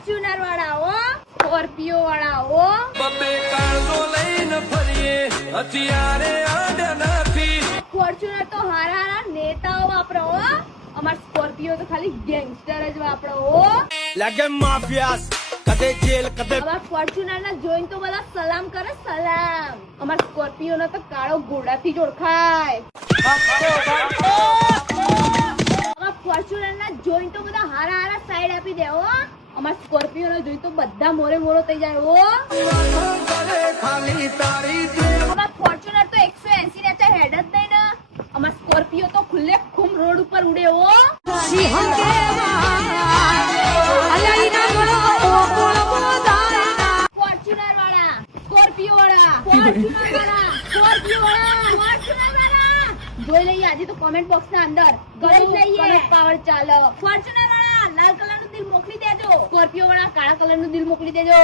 Fortuner વાળા હો, Scorpio વાળા હો. બબે કાળનો લઈને ફરીએ હથિયારે આડે નથી. ફોર્ચ્યુનર તો હારા હારા નેતાઓ વાપરો હો. અમાર સ્કોર્પિયો તો ખાલી ગેંગસ્ટર જ વાપરો હો. લાગે માફિયાસ કદે જેલ કદે. અમાર ફોર્ચ્યુનર ના જોઈને તો બધા સલામ કરે સલામ. અમાર સ્કોર્પિયો નો તો કાળો ઘોડાથી જ ઓળખાય. અમાર ફોર્ચ્યુનર ના જોઈને તો બધા હારા હારા સાઈડ આપી દે હો. અમાર સ્કોર્પિયો નો જોઈ તો બધા મોરે મોરો થઈ જાય હો. અમાર ફોર્ચ્યુનર તો 180 ને હેડ જ નહીં ને. અમાર સ્કોર્પિયો તો ખુલ્લે ખુમ રોડ ઉપર ઉડે હો. ફોર્ચ્યુનર વાળા, સ્કોર્પિયો વાળા, ફોર્ચ્યુનર વાળા, સ્કોર્પિયો વાળા, ફોર્ચ્યુનર વાળા જોઈ લઈએ આજે તો કોમેન્ટ બોક્સ ના અંદર ગણી લઈએ પાવર ચાલે. ફોર્ચ્યુનર વાળા લાલ કલર નું દિલ મોકલી દેજો, સ્કોર્પિયો વાળા કાળા કલર નું દિલ મોકલી દેજો.